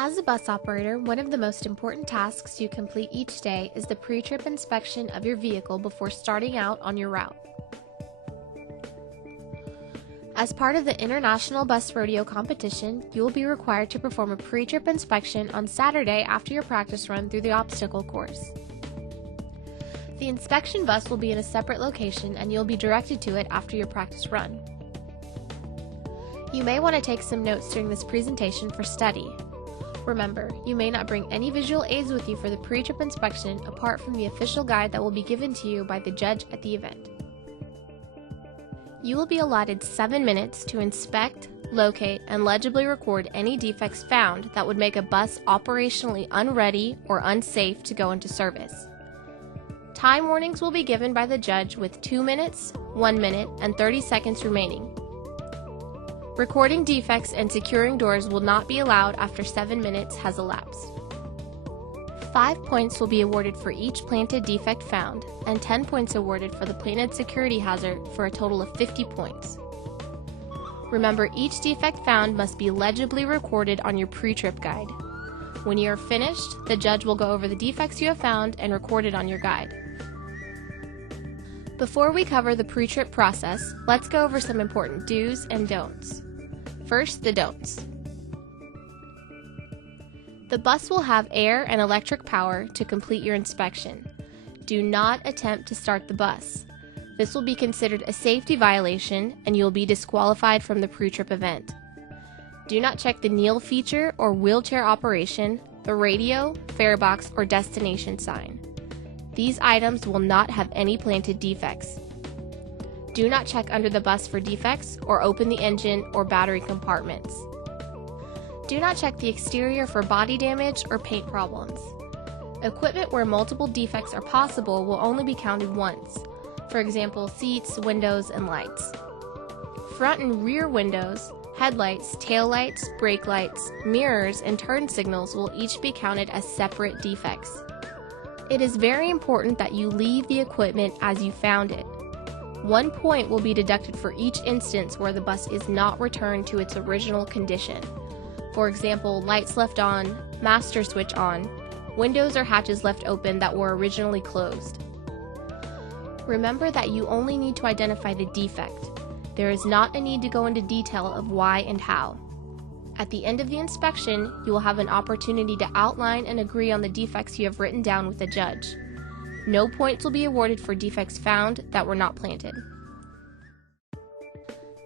As a bus operator, one of the most important tasks you complete each day is the pre-trip inspection of your vehicle before starting out on your route. As part of the International Bus Rodeo competition, you will be required to perform a pre-trip inspection on Saturday after your practice run through the obstacle course. The inspection bus will be in a separate location and you'll be directed to it after your practice run. You may want to take some notes during this presentation for study. Remember, you may not bring any visual aids with you for the pre-trip inspection apart from the official guide that will be given to you by the judge at the event. You will be allotted 7 minutes to inspect, locate, and legibly record any defects found that would make a bus operationally unready or unsafe to go into service. Time warnings will be given by the judge with 2 minutes, 1 minute, and 30 seconds remaining. Recording defects and securing doors will not be allowed after 7 minutes has elapsed. 5 points will be awarded for each planted defect found, and 10 points awarded for the planted security hazard for a total of 50 points. Remember, each defect found must be legibly recorded on your pre-trip guide. When you are finished, the judge will go over the defects you have found and record it on your guide. Before we cover the pre-trip process, let's go over some important do's and don'ts. First, the don'ts. The bus will have air and electric power to complete your inspection. Do not attempt to start the bus. This will be considered a safety violation and you will be disqualified from the pre-trip event. Do not check the kneel feature or wheelchair operation, the radio, fare box, or destination sign. These items will not have any planted defects. Do not check under the bus for defects or open the engine or battery compartments. Do not check the exterior for body damage or paint problems. Equipment where multiple defects are possible will only be counted once. For example, seats, windows, and lights. Front and rear windows, headlights, taillights, brake lights, mirrors, and turn signals will each be counted as separate defects. It is very important that you leave the equipment as you found it. 1 point will be deducted for each instance where the bus is not returned to its original condition. For example, lights left on, master switch on, windows or hatches left open that were originally closed. Remember that you only need to identify the defect. There is not a need to go into detail of why and how. At the end of the inspection, you will have an opportunity to outline and agree on the defects you have written down with the judge. No points will be awarded for defects found that were not planted.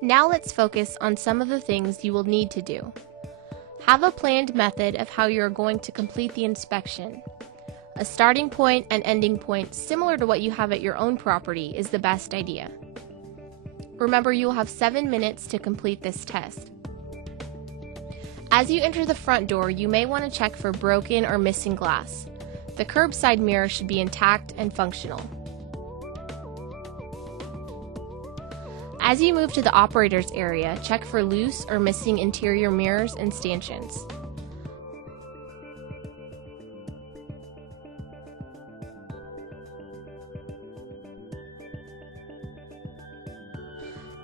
Now let's focus on some of the things you will need to do. Have a planned method of how you are going to complete the inspection. A starting point and ending point similar to what you have at your own property is the best idea. Remember, you will have 7 minutes to complete this test. As you enter the front door, you may want to check for broken or missing glass. The curbside mirror should be intact and functional. As you move to the operator's area, check for loose or missing interior mirrors and stanchions.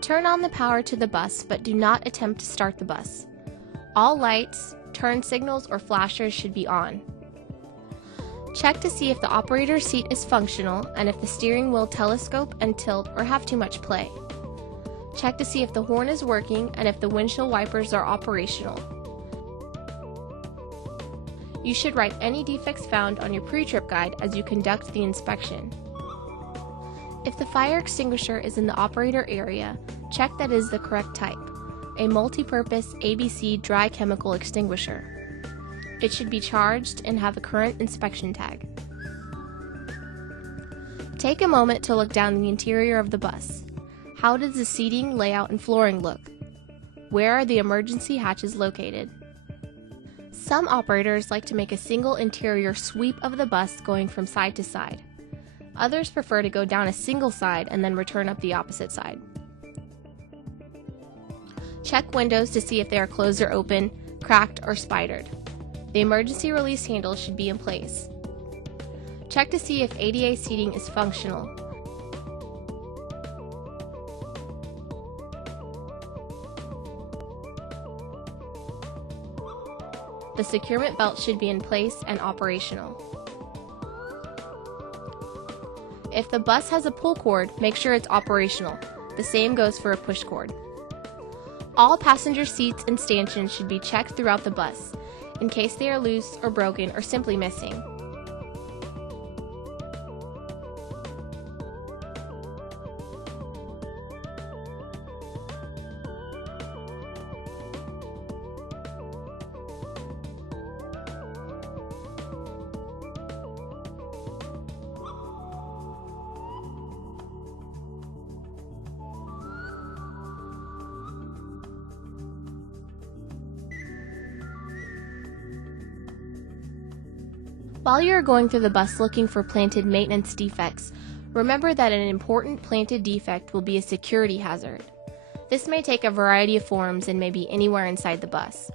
Turn on the power to the bus, but do not attempt to start the bus. All lights, turn signals, or flashers should be on. Check to see if the operator's seat is functional and if the steering wheel telescope and tilt or have too much play. Check to see if the horn is working and if the windshield wipers are operational. You should write any defects found on your pre-trip guide as you conduct the inspection. If the fire extinguisher is in the operator area, check that it is the correct type, a multi-purpose ABC dry chemical extinguisher. It should be charged and have a current inspection tag. Take a moment to look down the interior of the bus. How does the seating, layout, and flooring look? Where are the emergency hatches located? Some operators like to make a single interior sweep of the bus going from side to side. Others prefer to go down a single side and then return up the opposite side. Check windows to see if they are closed or open, cracked, or spidered. The emergency release handle should be in place. Check to see if ADA seating is functional. The securement belt should be in place and operational. If the bus has a pull cord, make sure it's operational. The same goes for a push cord. All passenger seats and stanchions should be checked throughout the bus, in case they are loose or broken or simply missing. While you are going through the bus looking for planted maintenance defects, remember that an important planted defect will be a security hazard. This may take a variety of forms and may be anywhere inside the bus.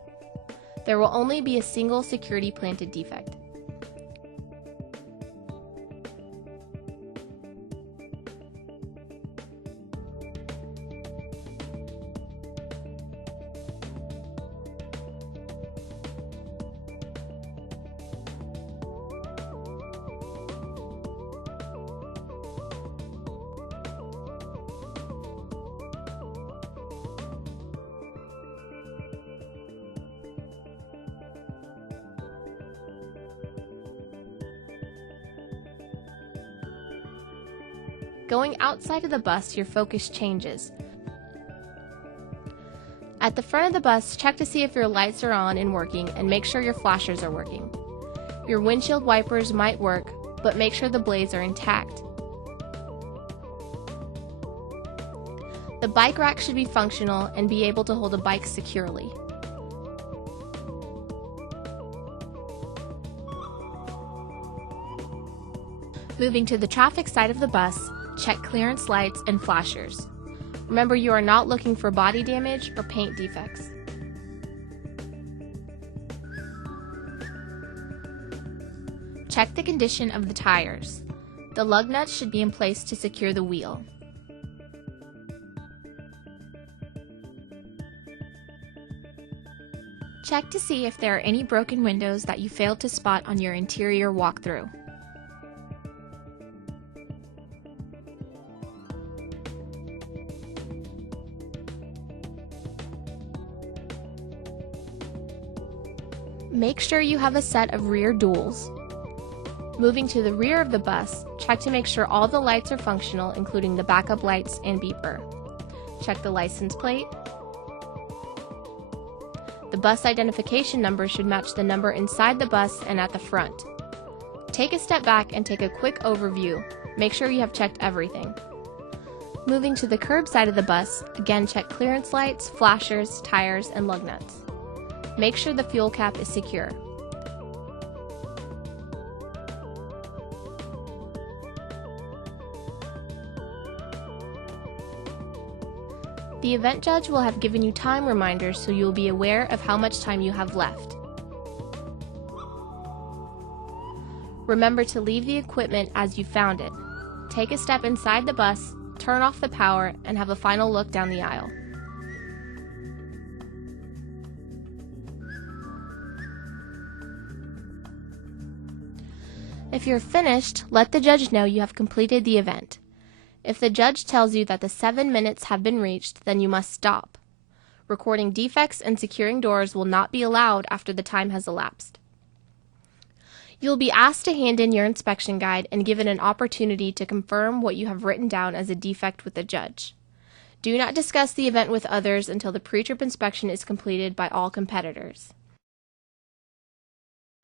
There will only be a single security planted defect. Going outside of the bus, your focus changes. At the front of the bus, check to see if your lights are on and working, and make sure your flashers are working. Your windshield wipers might work, but make sure the blades are intact. The bike rack should be functional and be able to hold a bike securely. Moving to the traffic side of the bus, check clearance lights and flashers. Remember, you are not looking for body damage or paint defects. Check the condition of the tires. The lug nuts should be in place to secure the wheel. Check to see if there are any broken windows that you failed to spot on your interior walkthrough. Make sure you have a set of rear duals. Moving to the rear of the bus, check to make sure all the lights are functional, including the backup lights and beeper. Check the license plate. The bus identification number should match the number inside the bus and at the front. Take a step back and take a quick overview. Make sure you have checked everything. Moving to the curb side of the bus, again check clearance lights, flashers, tires, and lug nuts. Make sure the fuel cap is secure. The event judge will have given you time reminders so you will be aware of how much time you have left. Remember to leave the equipment as you found it. Take a step inside the bus, turn off the power, and have a final look down the aisle. If you're finished, let the judge know you have completed the event. If the judge tells you that the 7 minutes have been reached, then you must stop. Recording defects and securing doors will not be allowed after the time has elapsed. You'll be asked to hand in your inspection guide and given an opportunity to confirm what you have written down as a defect with the judge. Do not discuss the event with others until the pre-trip inspection is completed by all competitors.